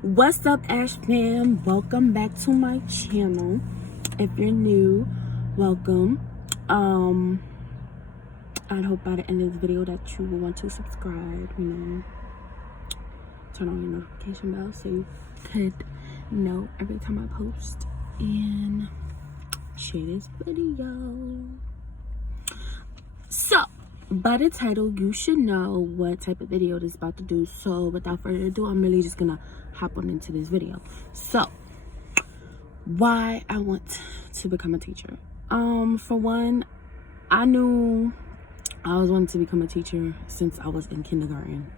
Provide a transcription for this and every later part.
What's up, Ash fam? Welcome back to my channel. If you're new, welcome. I'd hope by the end of this video that you will want to subscribe, turn on your notification bell so you could know every time I post, and share this video. So, by the title, you should know what type of video this is about to do. So, without further ado, I'm really just gonna hop on into this video. So, why I want to become a teacher. For one, I knew I was wanting to become a teacher since I was in kindergarten.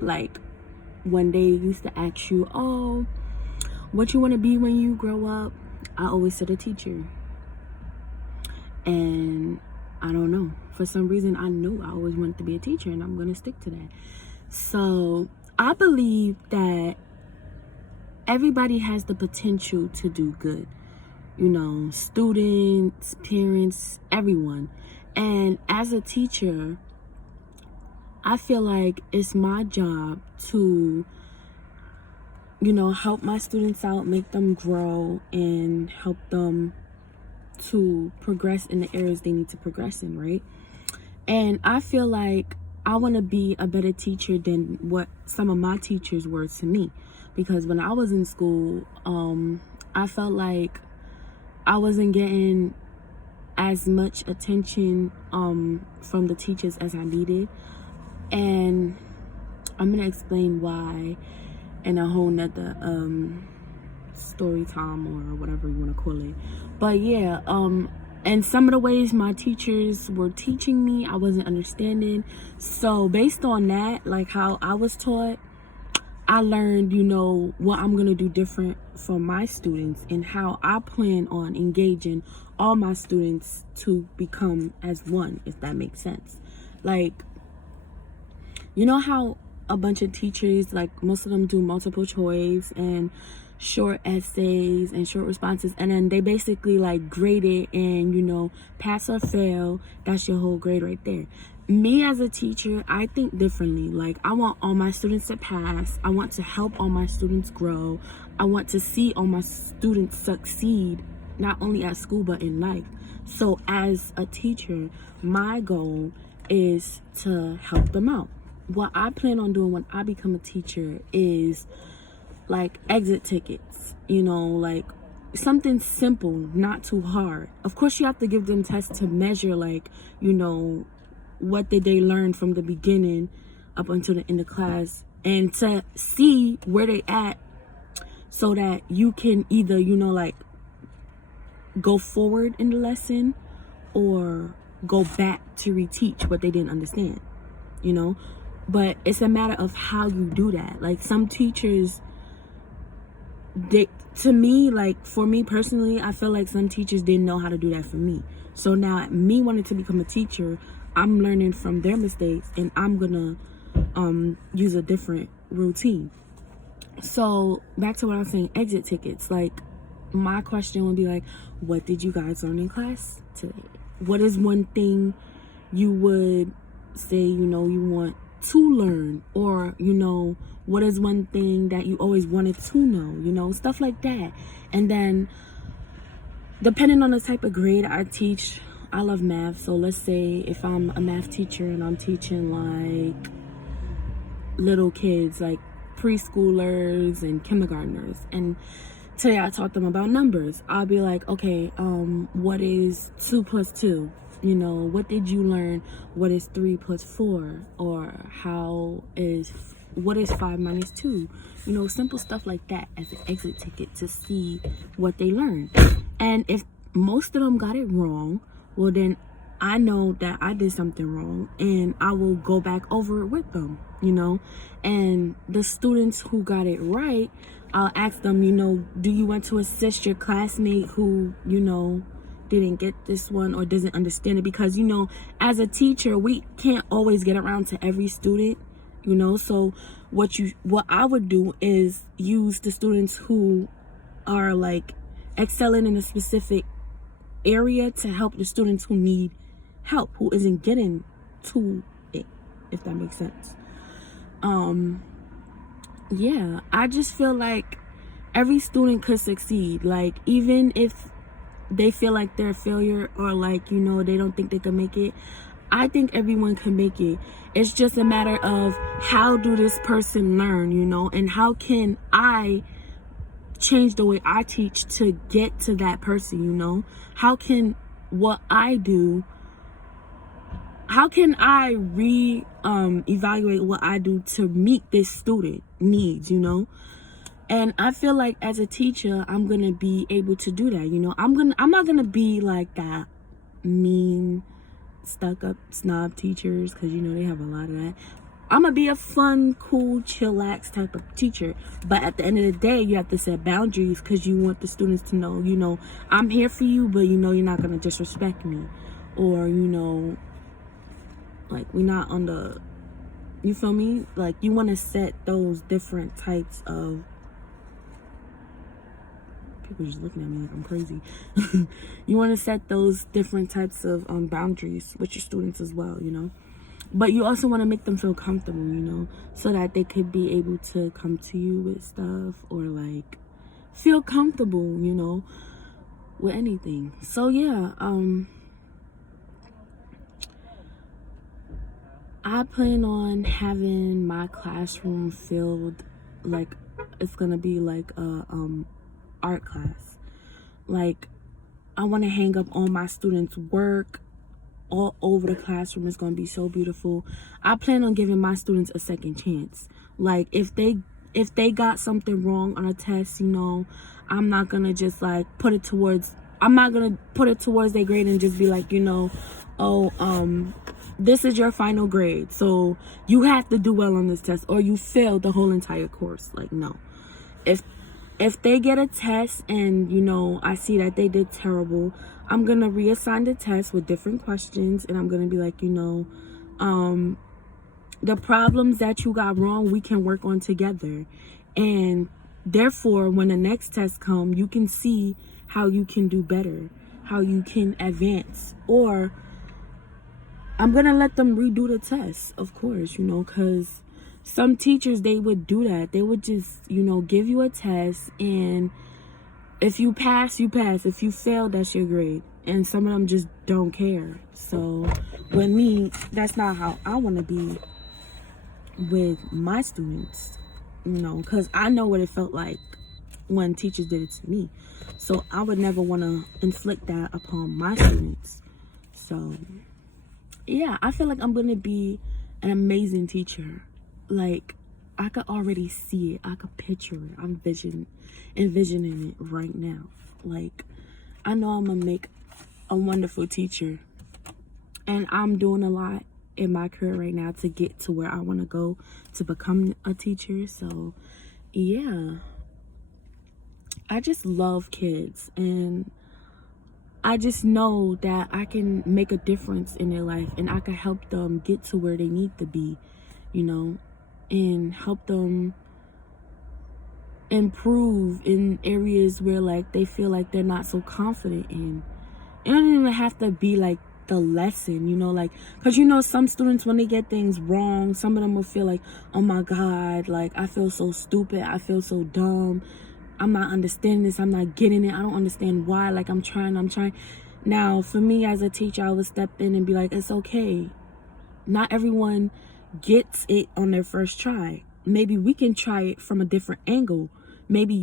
Like, when they used to ask you, oh, what you want to be when you grow up, I always said a teacher. And I don't know, for some reason I knew I always wanted to be a teacher, and I'm gonna stick to that. So I believe that everybody has the potential to do good, students, parents, everyone. And as a teacher, I feel like it's my job to help my students out, make them grow, and help them to progress in the areas they need to progress in, right? And I feel like I want to be a better teacher than what some of my teachers were to me, because when I was in school, I felt like I wasn't getting as much attention from the teachers as I needed. And I'm gonna explain why in a whole nother story time, or whatever you want to call it. But yeah, and some of the ways my teachers were teaching me, I wasn't understanding. So based on that, like how I was taught, I learned, what I'm gonna do different for my students, and how I plan on engaging all my students to become as one, if that makes sense. Like, how a bunch of teachers, like most of them do multiple choice and short essays and short responses, and then they basically like grade it, and pass or fail, that's your whole grade right there. Me as a teacher, I think differently. Like, I want all my students to pass. I want to help all my students grow. I want to see all my students succeed, not only at school but in life. So as a teacher, my goal is to help them out. What I plan on doing when I become a teacher is like exit tickets, like something simple, not too hard. Of course, you have to give them tests to measure, like, what did they learn from the beginning up until the end of class, and to see where they at, so that you can either, like go forward in the lesson or go back to reteach what they didn't understand, But it's a matter of how you do that. Like, some teachers, to me, like for me personally, I feel like some teachers didn't know how to do that for me. So now, me wanting to become a teacher, I'm learning from their mistakes, and I'm gonna use a different routine. So back to what I was saying, exit tickets. Like, my question would be like, what did you guys learn in class today? What is one thing you would say, you want to learn? Or, what is one thing that you always wanted to know? Stuff like that. And then, depending on the type of grade I teach, I love math. So let's say if I'm a math teacher and I'm teaching like little kids, like preschoolers and kindergartners, and today I taught them about numbers, I'll be like, okay, what is 2 plus 2? What did you learn? What is 3 plus 4? Or what is 5 minus 2? Simple stuff like that as an exit ticket to see what they learned. And if most of them got it wrong, well, then I know that I did something wrong, and I will go back over it with them, And the students who got it right, I'll ask them, do you want to assist your classmate who, didn't get this one or doesn't understand it? Because, as a teacher, we can't always get around to every student, So what I would do is use the students who are like excelling in a specific area to help the students who need help, who isn't getting to it, if that makes sense. yeah, I just feel like every student could succeed. Like, even if they feel like they're a failure, or like, you know, they don't think they can make it, I think everyone can make it. It's just a matter of how do this person learn, you know, and how can I change the way I teach to get to that person, you know? How can what I do, how can I evaluate what I do to meet this student needs, you know? And I feel like as a teacher, I'm gonna be able to do that, you know? I'm not gonna be like that mean, stuck up snob teachers, because you know they have a lot of that. I'm gonna be a fun, cool, chillax type of teacher, but at the end of the day, you have to set boundaries, because you want the students to know, you know, I'm here for you, but you know you're not gonna disrespect me, or you know, like, we're not on the, you feel me? Like, you want to set those different types of, people just looking at me like I'm crazy. You want to set those different types of boundaries with your students as well, you know? But you also want to make them feel comfortable, you know, so that they could be able to come to you with stuff, or like feel comfortable, you know, with anything. So yeah, I plan on having my classroom filled like it's gonna be like a art class. Like, I want to hang up all my students' work all over the classroom. It's going to be so beautiful. I plan on giving my students a second chance. Like, if they got something wrong on a test, you know, I'm not going to just like put it towards their grade and just be like, you know, oh, this is your final grade, so you have to do well on this test, or you failed the whole entire course. Like, no. If they get a test and, you know, I see that they did terrible, I'm going to reassign the test with different questions, and I'm going to be like, you know, the problems that you got wrong, we can work on together. And therefore, when the next test comes, you can see how you can do better, how you can advance. Or I'm going to let them redo the test, of course, you know, because some teachers, they would do that. They would just, you know, give you a test, and if you pass, you pass. If you fail, that's your grade. And some of them just don't care. So with me, that's not how I want to be with my students, you know, because I know what it felt like when teachers did it to me. So I would never want to inflict that upon my students. So yeah, I feel like I'm going to be an amazing teacher. Like, I could already see it. I could picture it. I'm envisioning it right now. Like, I know I'm going to make a wonderful teacher. And I'm doing a lot in my career right now to get to where I want to go to become a teacher. So, yeah. I just love kids. And I just know that I can make a difference in their life. And I can help them get to where they need to be, you know, and help them improve in areas where like they feel like they're not so confident in. It don't even have to be like the lesson, you know, like, because you know, some students, when they get things wrong, some of them will feel like, oh my God, like, I feel so stupid, I feel so dumb, I'm not understanding this, I'm not getting it, I don't understand why, like, I'm trying. Now for me as a teacher, I would step in and be like, it's okay, not everyone gets it on their first try. Maybe we can try it from a different angle. Maybe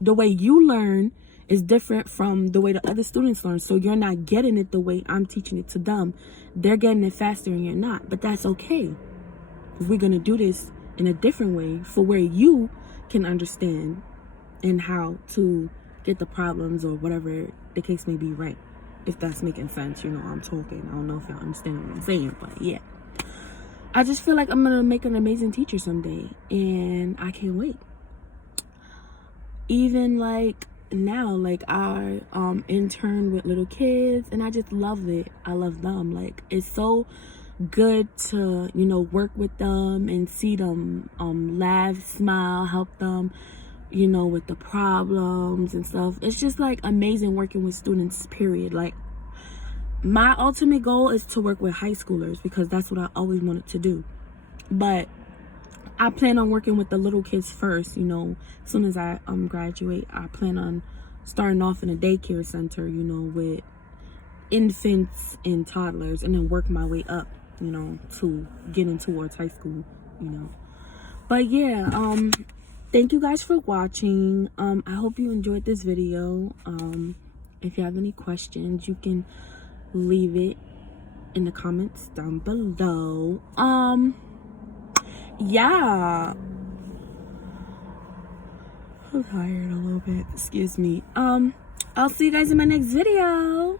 the way you learn is different from the way the other students learn. So you're not getting it the way I'm teaching it to them. They're getting it faster and you're not. But that's okay. We're going to do this in a different way for where you can understand and how to get the problems or whatever the case may be right. If that's making sense, you know, I'm talking. I don't know if y'all understand what I'm saying, but yeah. I just feel like I'm going to make an amazing teacher someday, and I can't wait. Even like now, like, I intern with little kids, and I just love it. I love them. Like, it's so good to, you know, work with them and see them laugh, smile, help them, you know, with the problems and stuff. It's just like amazing working with students, period. Like, my ultimate goal is to work with high schoolers because that's what I always wanted to do. But I plan on working with the little kids first, you know. As soon as I graduate, I plan on starting off in a daycare center, you know, with infants and toddlers, and then work my way up, you know, to getting towards high school, you know. But yeah, thank you guys for watching. I hope you enjoyed this video. If you have any questions, you can leave it in the comments down below. Yeah, I'm tired a little bit, excuse me. I'll see you guys in my next video.